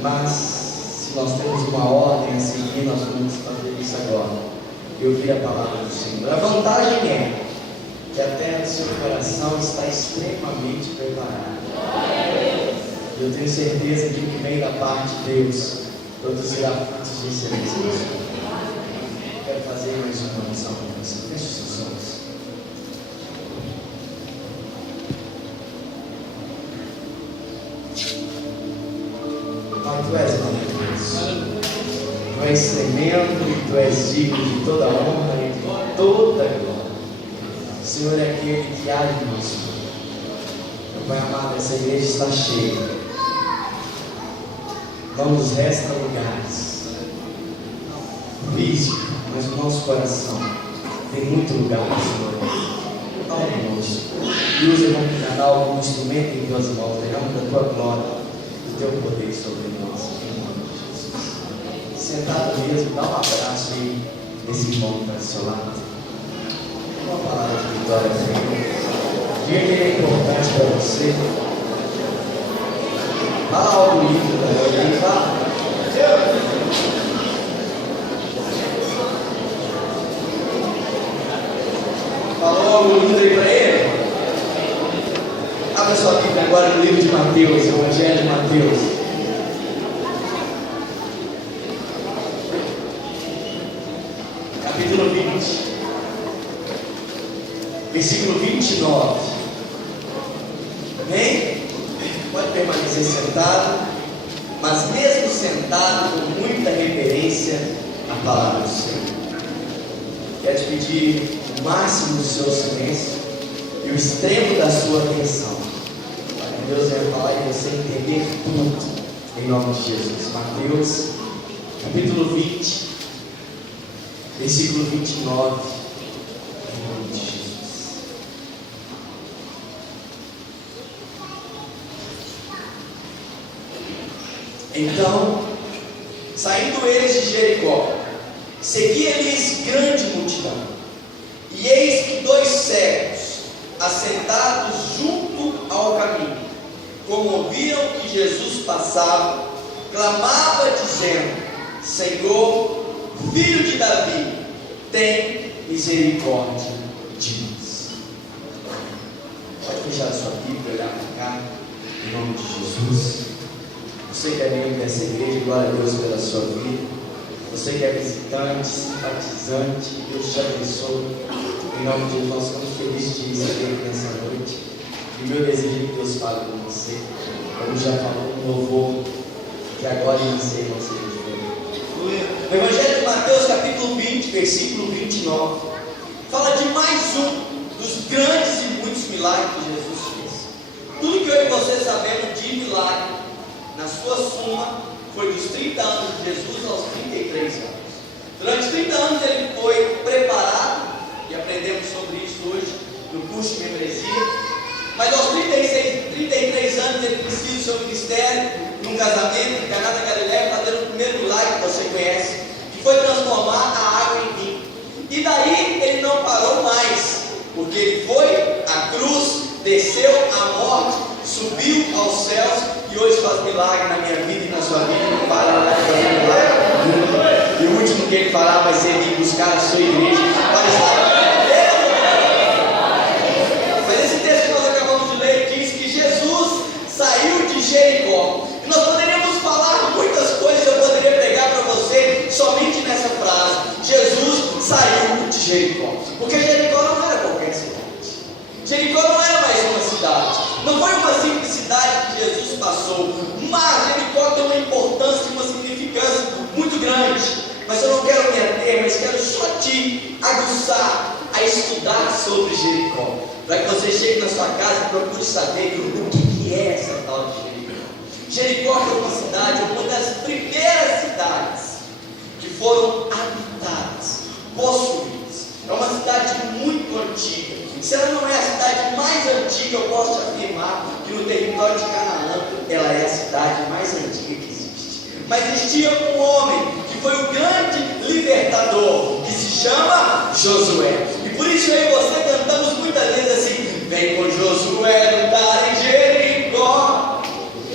Mas, se nós temos uma ordem a seguir, nós vamos fazer isso agora e ouvir a palavra do Senhor. A vantagem é que até o seu coração está extremamente preparado. E eu tenho certeza que o que vem da parte de Deus produzirá frutos de excelência. Quero fazer mais uma oração com você. Feche os seus olhos. Pai, Tu és maravilhoso. Tu és tremendo e Tu és digno de toda a honra e de toda a glória. O Senhor é aquele que age em nós. Meu Pai amado, essa igreja está cheia. Não nos resta lugares físico, mas o nosso coração tem muito lugar, Senhor. Fala conosco e usa como canal, como instrumento em Tuas mãos, derrama da Tua glória, do Teu poder sobre nós, em nome de Jesus. Sentado mesmo, dá um abraço aí nesse irmão que está do seu lado. Uma palavra de vitória, Senhor. Diga que é importante para você. Fala algo lindo para ele, fala. Falou algo lindo aí para ele? Abra sua Bíblia agora no livro de Mateus, Evangelho de Mateus. Capítulo 20, versículo 29. Amém? Pode permanecer sentado, mas mesmo sentado, com muita reverência à palavra do Senhor. Quero te pedir o máximo do seu silêncio e o extremo da sua atenção, para que Deus venha falar e você entender tudo, em nome de Jesus. Mateus, capítulo 20, versículo 29, em nome de Jesus. Então, saindo eles de Jericó, seguia-lhes grande multidão, e eis que 2 cegos, assentados junto ao caminho, como ouviram que Jesus passava, clamava dizendo: Senhor, Filho de Davi, tem misericórdia de nós. Pode fechar a sua Bíblia e olhar para cá, em nome de Jesus. Você que é membro dessa igreja, glória a Deus pela sua vida. Você que é visitante, simpatizante, Deus te abençoe. Em nome de Deus, nós estamos felizes de receber aqui nessa noite. E meu desejo é que Deus fale com você, como já falou no louvor, que agora iniciei não seja diferente. O Evangelho de Mateus, capítulo 20, versículo 29, fala de mais um dos grandes e muitos milagres que Jesus fez. Tudo que eu e você sabemos de milagre, na sua suma, foi dos 30 anos de Jesus aos 33 anos. Durante 30 anos ele foi preparado, e aprendemos sobre isso hoje no curso de membresia. Mas aos 33 anos ele inicia o seu ministério num casamento em Caná da Galileia, fazendo o primeiro milagre que você conhece, que foi transformar a água em vinho. E daí ele não parou mais, porque ele foi à cruz, desceu à morte, subiu aos céus e hoje faz milagre na minha vida e na sua vida. Não para mais de fazer milagre. E o último que ele fará vai ser vir buscar a sua igreja para estar. Mas esse texto que nós acabamos de ler diz que Jesus saiu de Jericó. E nós poderíamos falar muitas coisas, eu poderia pregar para você somente nessa frase: Jesus saiu de Jericó. Porque Jericó não era qualquer cidade. Jericó não era mais uma cidade. Não foi uma simples cidade que Jesus passou, mas Jericó tem uma importância e uma significância muito grande. Mas eu não quero me ater, mas quero só te aguçar a estudar sobre Jericó, para que você chegue na sua casa e procure saber o que é essa tal de Jericó. Jericó foi uma cidade, uma das primeiras cidades que foram habitadas, possuídas. É uma cidade muito antiga. Se ela não é a cidade mais antiga, eu posso te afirmar que no território de Canaã, ela é a cidade mais antiga que existe. Mas existia um homem que foi o grande libertador, que se chama Josué. E por isso eu e você cantamos muitas vezes assim: vem com Josué lutar em Jericó.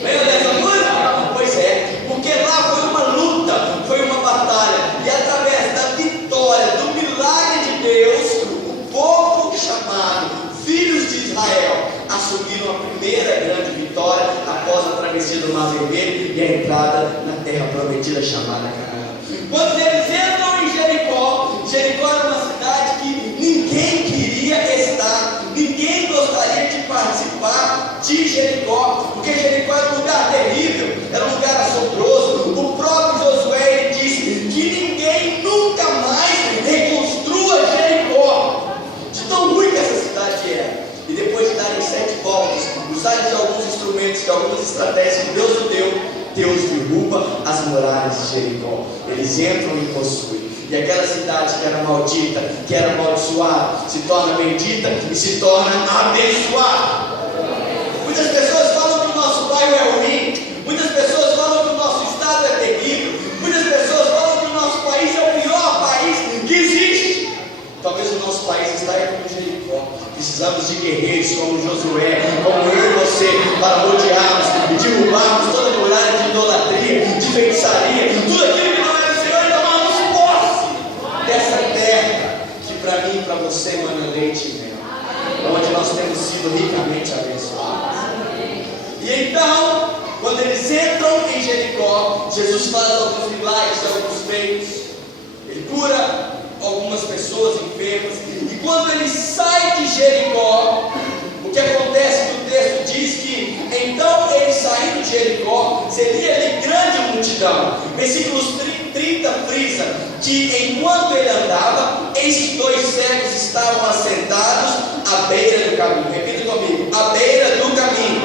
Lembra dessa música? Pois é, porque Israel assumiram a primeira grande vitória após a travessia do Mar Vermelho e a entrada na terra prometida chamada Canaã. Quando eles entram em Jericó, Jericó era uma cidade que ninguém queria estar, ninguém gostaria de participar de Jericó, porque Jericó era um lugar terrível, era um lugar assombroso. O próprio Josué disse que ninguém nunca mais reconstrua Jericó, de tão ruim que essa cidade era. E depois de darem 7 voltas, usarem de alguns instrumentos, de algumas estratégias que Deus lhe deu, Deus derruba as muralhas de Jericó. Eles entram e possuem. E aquela cidade que era maldita, que era amaldiçoada, se torna bendita e se torna abençoada. Muitas pessoas falam que o nosso bairro é ruim. Muitas pessoas falam que o nosso estado é terrível. Muitas pessoas falam que o nosso país é o pior país que existe. Talvez o nosso país está aí como Jericó. Precisamos de guerreiros como Josué, como eu e você, para rodearmos e derrubarmos toda a muralha de idolatria, de feitiçaria, tudo aquilo que não é do Senhor, e tomarmos posse dessa terra que para mim e para você mana leite e mel, onde nós temos sido ricamente abençoados. E então, quando eles entram em Jericó, Jesus faz alguns milagres, alguns feitos, ele cura algumas pessoas enfermas. E quando ele sai de Jericó, o que acontece que o texto diz que então ele saindo de Jericó, seria ali grande multidão. Versículos 30 frisa que enquanto ele andava, eis que 2 cegos estavam assentados à beira do caminho. Repita comigo: à beira do caminho.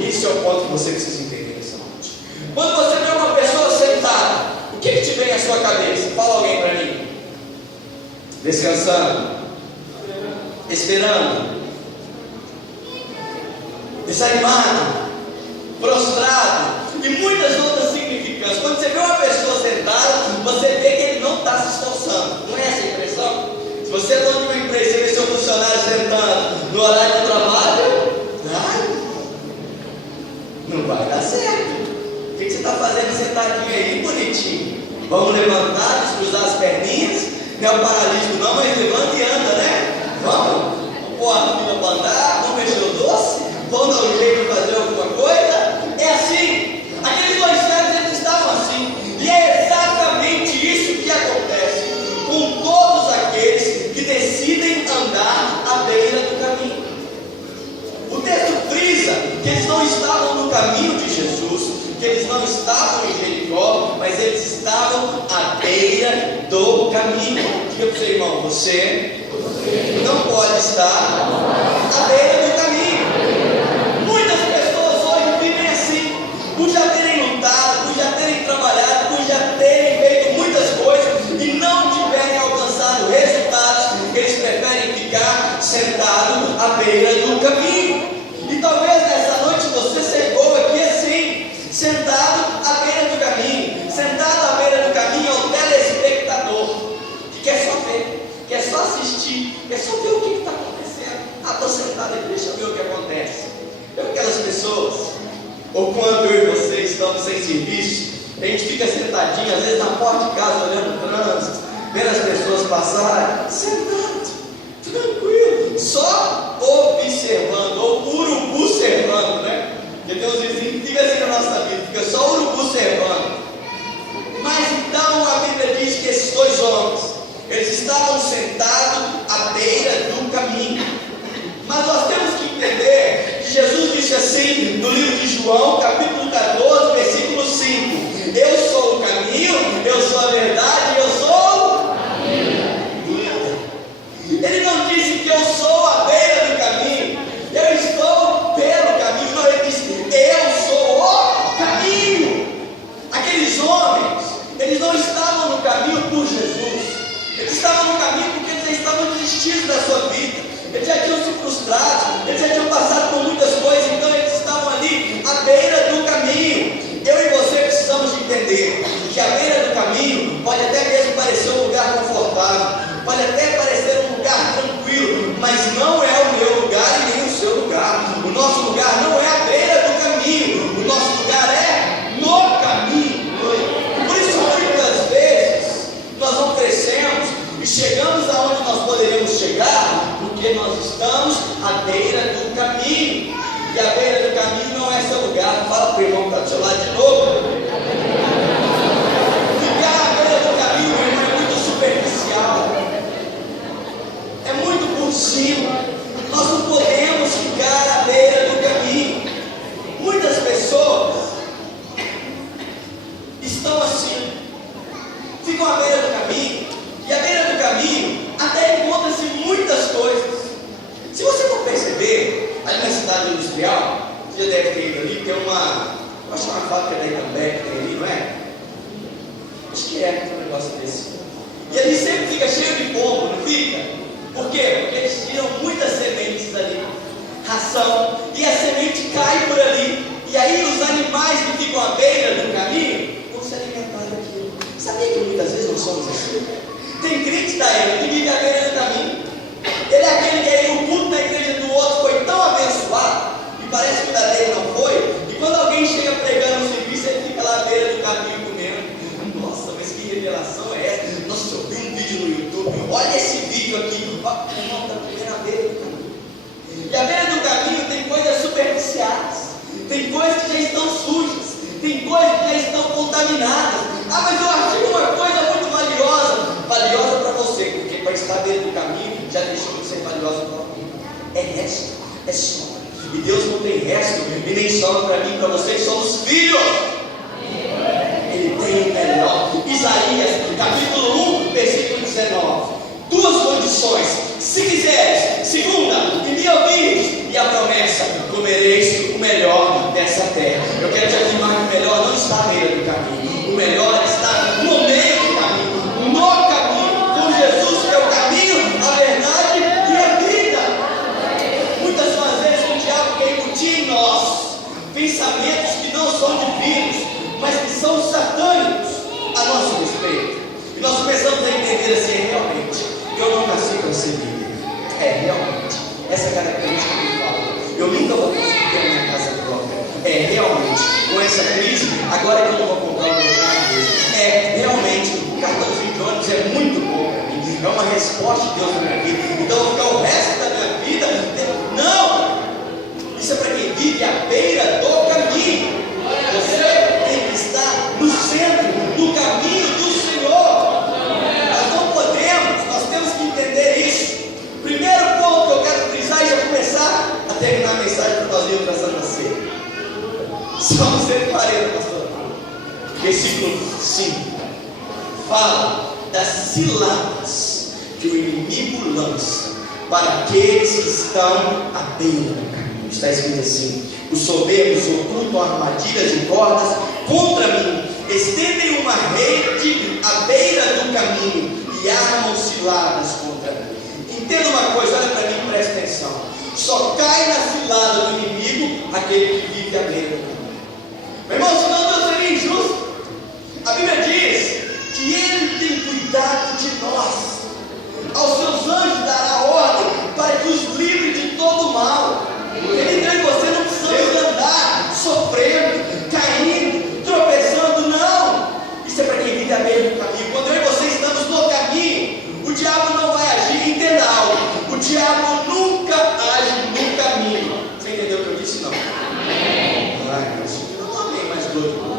Isso é o ponto que você precisa entender nessa noite. Quando você vê uma pessoa sentada, o que te vem à sua cabeça? Fala alguém para mim. Descansando, esperando, desanimado, prostrado e muitas outras significâncias. Quando você vê uma pessoa sentada, você vê que ele não está se esforçando. Não é essa a impressão? Se você é dono de uma empresa e vê seu funcionário sentando no horário de trabalho, não vai dar certo. O que você está fazendo sentadinho aí, bonitinho? Vamos levantar, descruzar as perninhas. Não é o paralítico não, mas levanta e anda, né? Vamos pôr a filha para andar, vamos mexer o doce, vamos dar um jeito de fazer alguma coisa. É assim. Aqueles 2 cegos, eles estavam assim. E é exatamente isso que acontece com todos aqueles que decidem andar à beira do caminho. O texto frisa que eles não estavam no caminho de Jesus, que eles não estavam em Jericó, mas eles estavam à beira do caminho. Diga para o seu irmão: você não pode estar à beira do caminho. Muitas pessoas hoje vivem assim, por já terem lutado, por já terem trabalhado, por já terem feito muitas coisas e não tiverem alcançado resultados, eles preferem ficar sentado à beira do caminho. E talvez nessa noite você chegou aqui assim, sentado à beira do caminho. Sentado à beira do caminho é o telespectador, que quer só ver, quer só assistir, quer só ver o que está acontecendo. Estou sentado aqui, deixa eu ver o que acontece. Eu, aquelas pessoas, ou quando eu e você estamos sem serviço, a gente fica sentadinho, às vezes na porta de casa, olhando o trânsito, vendo as pessoas passarem, sentado, tranquilo, só observando, ou urubu servando, né? Porque tem uns vizinhos que ficam assim na nossa vida, fica só urubu servando. Mas então a Bíblia diz que esses 2 homens, eles estavam sentados à beira do caminho. Mas nós temos que entender que Jesus disse assim no livro de João, capítulo 14, versículo 5: eu sou o caminho, eu sou a verdade, eu sou a vida. Ele não disse que eu sou a beira do caminho, eu estou pelo caminho. Não, ele disse: eu sou o caminho. Aqueles homens, eles não estavam no caminho por Jesus, eles estavam no caminho porque eles já estavam desistindo da sua vida. Eles já tinham se frustrado, eles já tinham passado por muitas coisas, então eles estavam ali à beira do caminho. Eu e você precisamos de entender que a beira do caminho pode até mesmo parecer um lugar confortável, pode até parecer um lugar tranquilo, mas não é o meu lugar e nem o seu lugar. O nosso lugar não é a beira do caminho, o nosso lugar é no caminho. Por isso muitas vezes nós não crescemos e chegamos aonde nós poderíamos chegar, porque porque nós estamos à beira do caminho. E a beira do caminho não é seu lugar. Fala para o irmão que está do seu lado de novo. Ficar à beira do caminho, meu irmão, é muito superficial. É muito por cima. Nós não podemos ficar à beira do caminho. Muitas pessoas estão assim, ficam à beira do caminho. E à beira do caminho até encontra-se muitas coisas. Se você for perceber, ali na cidade industrial, você já deve ter ido ali, tem uma, eu acho que é uma fábrica da Itambé que tem ali, não é? Acho que é, tem um negócio desse. E ali sempre fica cheio de pombo, não fica? Por quê? Porque eles tiram muitas sementes ali, ração, e a semente cai por ali. E aí os animais que ficam à beira do caminho vão se alimentar daquilo. Sabia que muitas vezes nós somos assim? Tem crente da era que vive à beira do caminho. Ele é aquele que aí o culto na igreja do outro foi tão abençoado, e parece que o da dele não foi, e quando alguém chega pregando no serviço, ele fica lá à beira do caminho comendo. Nossa, mas que revelação é essa? Nossa, eu vi um vídeo no YouTube, olha esse vídeo aqui. Não, está comendo à beira do caminho. E à beira do caminho tem coisas superficiais, tem coisas que já estão sujas, tem coisas que já estão contaminadas. Ah, mas eu achei uma coisa muito valiosa para você, porque para estar à beira do caminho já deixou de ser valiosa para alguém. É resto, é sobra. E Deus não tem resto e nem sobra para mim e para você, que somos filhos. Ele tem o melhor. Isaías, capítulo 1, versículo 19. Duas condições: se quiseres, segunda, e me ouvires, e a promessa: comereis o melhor dessa terra. Eu quero te afirmar que o melhor não está à beira do caminho, o melhor está no meio do caminho, no caminho, com Jesus, que é o caminho, a verdade e a vida. Muitas são as vezes que o diabo quer incutir em nós pensamentos que não são divinos, mas que são satânicos a nosso respeito. E nós começamos a entender assim: realmente, eu não nasci para ser líder. Realmente, essa característica que eu falo, eu nunca vou conseguir ter a minha casa própria. Realmente, com essa crise, agora é que eu não vou comprar um lugar mesmo. Realmente, o cartãozinho de ônibus é muito bom para mim. É uma resposta de Deus na minha vida. Então eu vou ficar o resto da minha vida. Não! Isso é para quem vive à beira do caminho. Você tem que estar no centro do caminho do Senhor. Nós não podemos, nós temos que entender isso. Primeiro ponto que eu quero frisar e já começar a terminar a mensagem para nós irmos para Santa Ceia. Salmo 140, pastor. Versículo 5. Fala das ciladas que o inimigo lança para aqueles que estão à beira do caminho. Está escrito assim: os soberbos ocultam armadilhas e cordas contra mim, estendem uma rede à beira do caminho e armam ciladas contra mim. Entenda uma coisa, olha para mim e presta atenção. Só cai na cilada do inimigo aquele que vive à beira do caminho. Meu irmão, senão Deus seria injusto. A Bíblia diz que Ele tem cuidado de nós. Aos seus anjos dará ordem para que os livre de todo mal. Ele então e você não precisamos andar sofrendo, caindo, tropeçando, não. Isso é para quem vive à beira do caminho. Quando eu e você estamos no caminho, o diabo não vai agir. Entenda algo: o diabo nunca age no caminho. Você entendeu o que eu disse? Não. Ai, não amei mais doido.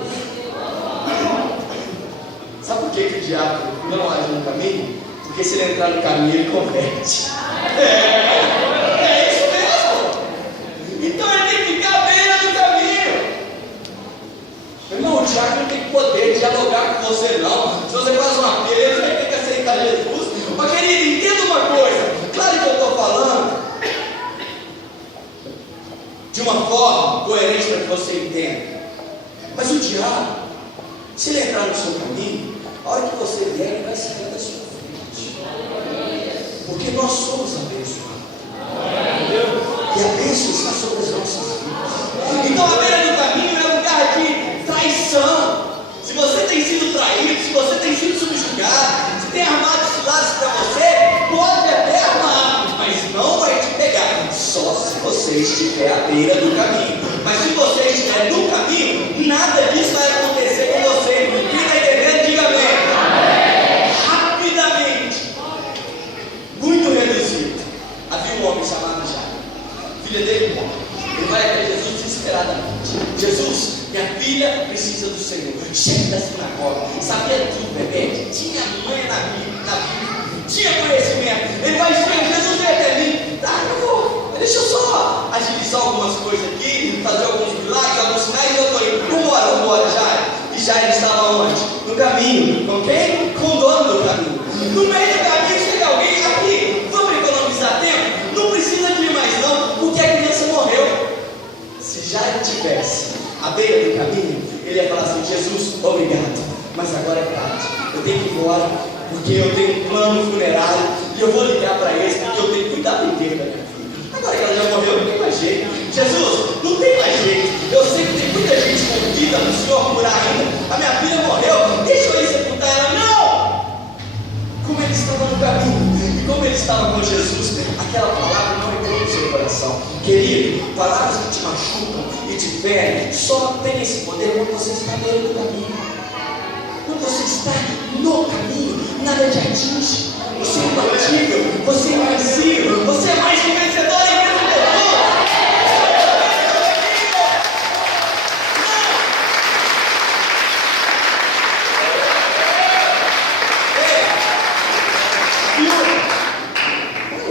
Sabe por que o diabo não age no caminho? Porque se ele entrar no caminho, ele converte. É isso mesmo. Então ele tem que ficar à beira do caminho. Meu irmão, o diabo não tem poder de dialogar com você, não. Se você faz uma pele, você vai ter que aceitar Jesus. Mas querido, entenda uma coisa. Claro que eu estou falando de uma forma coerente para que você entenda. Mas o diabo, se ele entrar no seu caminho, a hora que você vier, ele vai sair da sua frente. Porque nós somos abençoados. E a bênção está sobre as nossas vidas. Então a beira do caminho é lugar de traição. Se você tem sido traído, se você tem sido subjugado, se tem armado ciladas para você, pode até armar, mas não vai te pegar. Só se você estiver à beira do caminho. Mas se você estiver no caminho, nada disso vai acontecer com você. Quem está entendendo, diga amém. Rapidamente, muito reduzido. Havia um um homem chamado Jairo. Filha dele morre. Ele vai até Jesus desesperadamente. Jesus, minha filha precisa do Senhor. Chefe da sinagoga, sabia tudo, bebê. Tinha mãe na Bíblia, tinha conhecimento. Ele vai dizer: Jesus vem até mim. Tá, eu vou. Deixa eu só agilizar algumas coisas aqui, fazer alguns milagres, alguns sinais, e eu estou indo. Vambora, Jairo. E Jairo estava onde? No caminho. Com quem? Com o dono do caminho. No meio do caminho chega alguém aqui. Vamos economizar tempo? Não precisa de mais não, porque a criança morreu. Se Jairo tivesse à beira do caminho, ele ia falar assim: Jesus, obrigado, mas agora é tarde, eu tenho que ir embora, porque eu tenho um plano funerário, e eu vou ligar para eles, porque eu tenho que cuidar do inteiro da minha filha. Agora que ela já morreu, não tem mais jeito. Jesus, não tem mais jeito. Eu sei que tem muita gente com vida no Senhor por ainda. A minha filha morreu, deixa eu ir sepultar ela. Não! Como ele estava no caminho, e como ele estava com Jesus, aquela palavra não entrou no seu coração. Querido, palavras que te machucam e te ferem só tem esse poder quando você está dentro do caminho. Quando você está no caminho, nada te atinge. Você é imbatível, você é invencível, você é mais que vencedor em Cristo Jesus.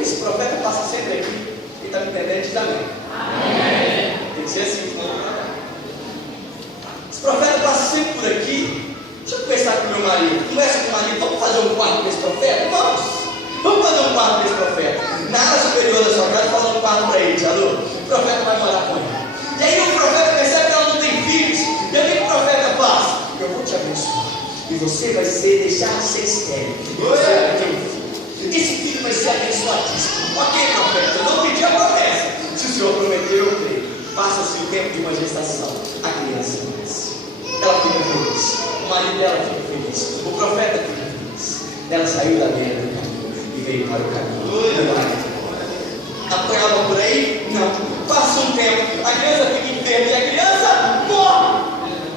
Esse profeta passa sempre aqui. Quem está me entendendo diz amém. Amém. Tem que ser assim, senão não vai. Esse profeta passa sempre por aqui. Deixa eu conversar com meu marido. Conversa com o marido. Vamos fazer um quarto para esse profeta? Vamos fazer um quarto para esse profeta. Na área superior da sua casa, fala um quarto para ele. Alô? O profeta vai morar com ele. E aí o profeta percebe que ela não tem filhos. E aí o que o profeta faz? Eu vou te abençoar. E você vai deixar de ser estéril. E você vai ter um filho. Esse filho vai ser abençoadíssimo. Ok, profeta, eu não pedi a promessa. Se o Senhor prometeu, eu creio. Passa-se o tempo de uma gestação. A criança nasce. Ela fica feliz. O marido dela fica feliz. O profeta fica feliz. Ela saiu da beira do caminho e veio para o caminho do marido. Apanhava por aí? Não. Passa um tempo. A criança fica enferma e a criança morre.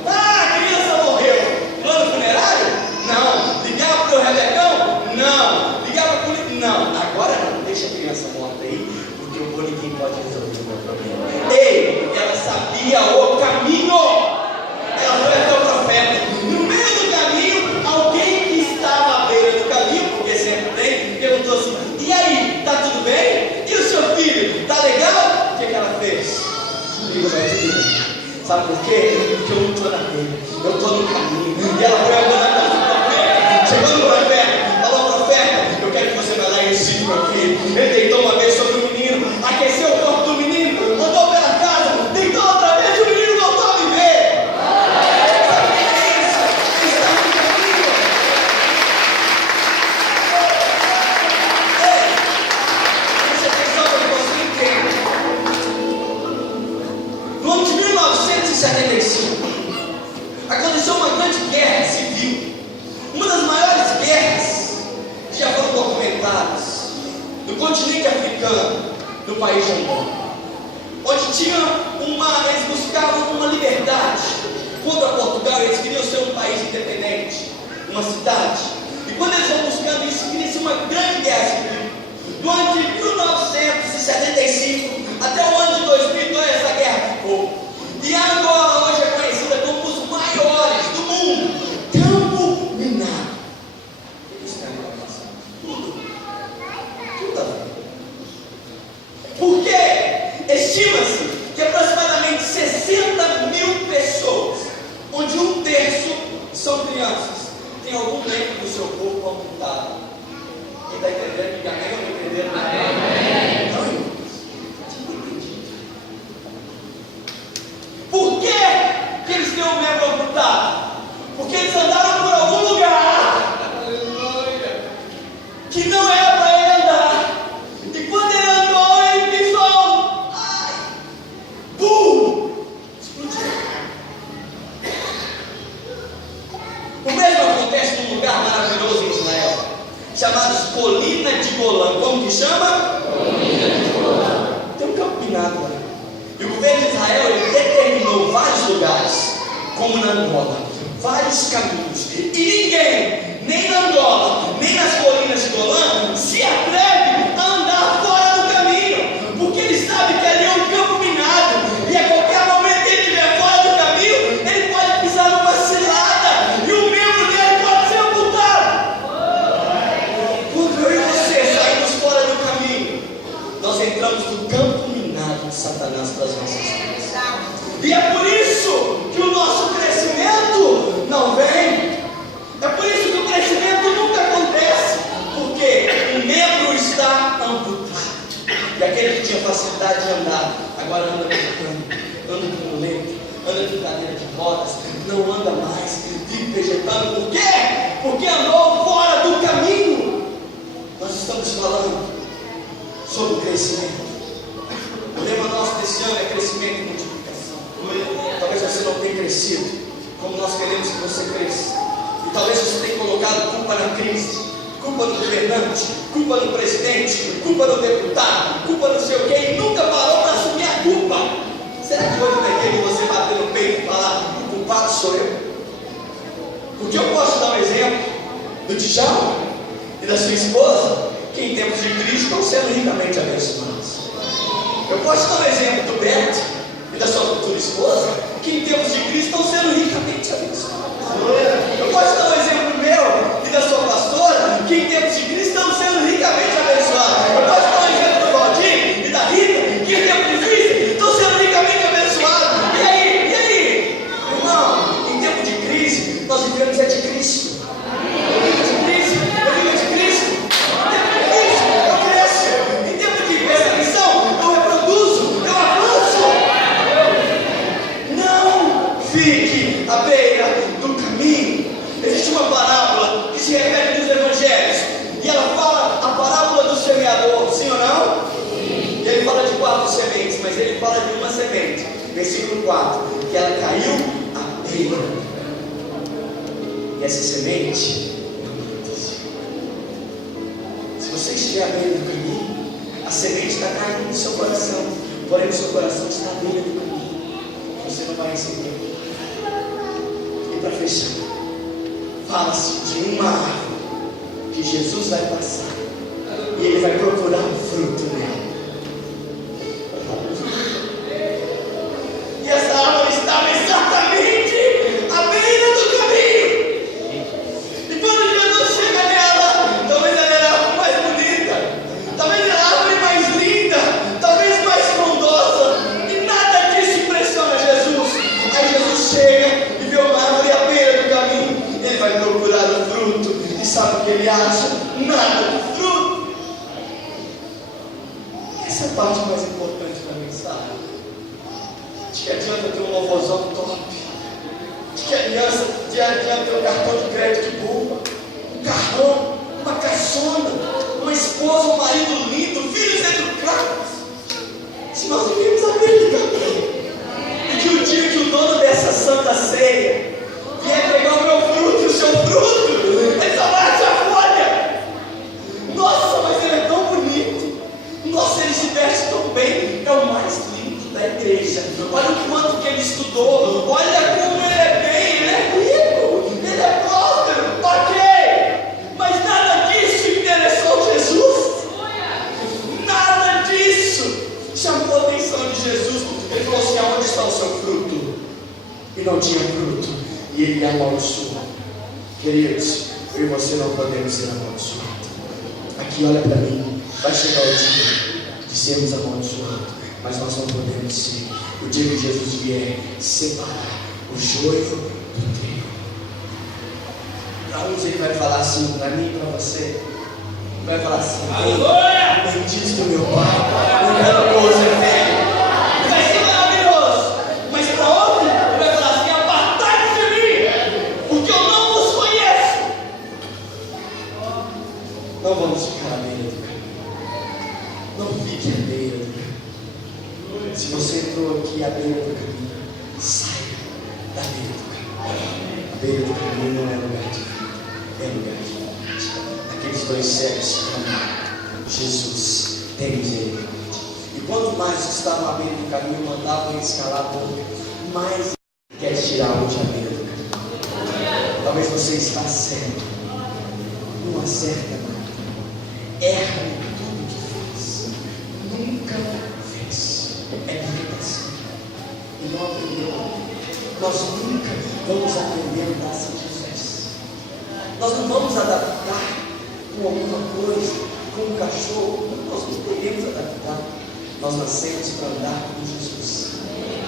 Ah, a criança morreu. Plano funerário? Não. Ligava para o Rebecão? Não. Ligava para o político? Não. Agora não. Deixa a criança morta aí, porque o bonequim pode resolver o meu problema. Ei, ela sabia o caminho. Ela foi até o profeta. No meio do caminho, alguém que estava à beira do caminho, porque sempre tem, perguntou assim: e aí, tá tudo bem? E o seu filho, tá legal? O que ela fez? Liga para ele. Sabe por quê? Porque eu não estou na beira, eu estou no caminho. E ela foi andando atrás do profeta. Chegou no profeta, falou: profeta, eu quero que você vá lá e recite meu filho. Ele deitou uma vez sobre o menino, aqueceu o corpo do menino, andou pela casa, deitou outra vez e o menino voltou a viver. No ano de 1975, aconteceu uma grande guerra civil, uma das maiores guerras que já foram documentadas no continente africano, no país de Angola, onde eles buscavam uma liberdade contra Portugal. Eles queriam ser um país independente, uma cidade, e quando eles vão buscando isso, cria-se uma grande guerra civil. Do ano de 1975 até o ano de 2002, essa guerra ficou. E a Angola hoje é conhecida como os maiores do mundo. Campo minado. Isso tem a passar. Tudo a ver. Por quê? Estima-se que aproximadamente 60 mil pessoas, onde um terço são crianças, tem algum membro do seu corpo amputado. Quem está entendendo? Diga amém ou não entendendo? Amém. Não, irmãos. Por que eles têm um membro amputado? Porque eles andaram por algum lugar que não era para ele andar. E quando ele andou, ele pisou. Bum! Explodiu. O mesmo acontece num lugar maravilhoso em Israel, chamado Colina de Golã. Como que chama? Colina de Golã. Tem um campo minado lá. E o governo de Israel, ele determinou vários lugares, como na Angola, vários caminhos. E ninguém, nem na Angola, nem nas colinas de Golã, se atreve a andar fora do caminho. para as nossas vidas. E é por isso que o nosso crescimento não vem. É por isso que o crescimento nunca acontece. Porque o membro está amputado. E aquele que tinha facilidade de andar, agora anda com cano, anda com muleta, anda com cadeira de rodas, não anda mais, vive vegetando. Por quê? Porque andou fora do caminho. Nós estamos falando sobre crescimento. O lema nosso desse ano é crescimento e multiplicação. Talvez você não tenha crescido como nós queremos que você cresça. E talvez você tenha colocado culpa na crise, culpa no governante, culpa no presidente, culpa no deputado, culpa no sei o quê, e nunca parou para assumir a culpa. Será que hoje na igreja você bater no peito e falar: o culpado sou eu? Porque eu posso dar um exemplo do Djalma e da sua esposa, que em tempos de crise estão sendo ricamente abençoados. Eu posso dar um exemplo do Beto e da sua futura esposa, que em tempos de crise estão sendo ricamente abençoados. Eu posso dar um exemplo meu e da sua pastora, que em tempos de crise estão sendo ricamente abençoados. Eu posso dar um exemplo do Valdir e da Rita, que em tempos de crise estão sendo ricamente abençoados. E aí? Irmão, em tempo de crise, nós vivemos é de Cristo. Fique à beira do caminho. Existe uma parábola que se repete nos evangelhos, e ela fala a parábola do semeador, sim ou não? Sim. E ele fala de 4 sementes, mas ele fala de uma semente, versículo 4, que ela caiu à beira. E essa semente não produziu. Se você estiver à beira do caminho, a semente está caindo no seu coração, porém o seu coração está à beira do caminho, você não vai receber. Para fechar, fala-se de uma árvore que Jesus vai passar e ele vai procurar um fruto nela. E essa árvore estava exatamente à beira do caminho. E quando Jesus chega nela, talvez ela era a árvore mais bonita, talvez era a árvore mais linda, talvez mais frondosa, e nada disso impressiona Jesus. Aí Jesus chega e vê uma árvore à beira do caminho. Ele vai procurar o fruto. E sabe o que ele acha? Nada de fruto. Essa é a parte mais importante da mensagem. De que adianta ter um louvozão top, de que adianta ter um cartão de crédito bom, um carrão, uma caçona, uma esposa, um marido lindo, filhos educados, se nós vivemos a beira do caminho. E que o dia que o dono dessa santa ceia vier pegar o meu fruto e o seu fruto, ele só vai achar folha. Nossa, mas ele é tão bonito. Nossa, ele se veste tão bem. É o mais lindo da igreja. Olha o quanto que ele estudou. Olha como ele é bem, ele é rico, ele é próspero. Ok, mas nada disso interessou Jesus. Nada disso chamou a atenção de Jesus. Ele falou assim: aonde está o seu fruto? E não tinha fruto, e ele amaldiçoou. Queridos, eu e você não podemos ser amaldiçoados. Aqui, olha para mim, vai chegar o dia de sermos amaldiçoados, mas nós não podemos ser. O dia que Jesus vier separar o joio do trigo. Para uns ele vai falar assim, para mim e para você, ele vai falar assim: bendiz do meu Pai, eu quero que você venha. Não vamos ficar à beira do caminho. Não fique à beira do caminho. Se você entrou aqui à beira do caminho, saia da beira do caminho. A beira do caminho não é lugar de vida, é lugar de morte. Aqueles 2 cegos clamaram: Jesus, tem misericórdia. E quanto mais estavam à beira do caminho, mandavam eles calar a boca, mais quer tirá-lo de à beira do caminho. Talvez você está cego, não acerta mais. Erra em tudo que faz, nunca fez, é vida assim, e não aprendeu. Nós nunca vamos aprender a andar sem Jesus. Nós não vamos adaptar com alguma coisa, com um cachorro, nós não queremos adaptar. Nós nascemos para andar com Jesus.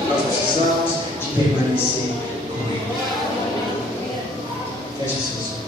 Nós precisamos de permanecer com Ele. Feche seus olhos.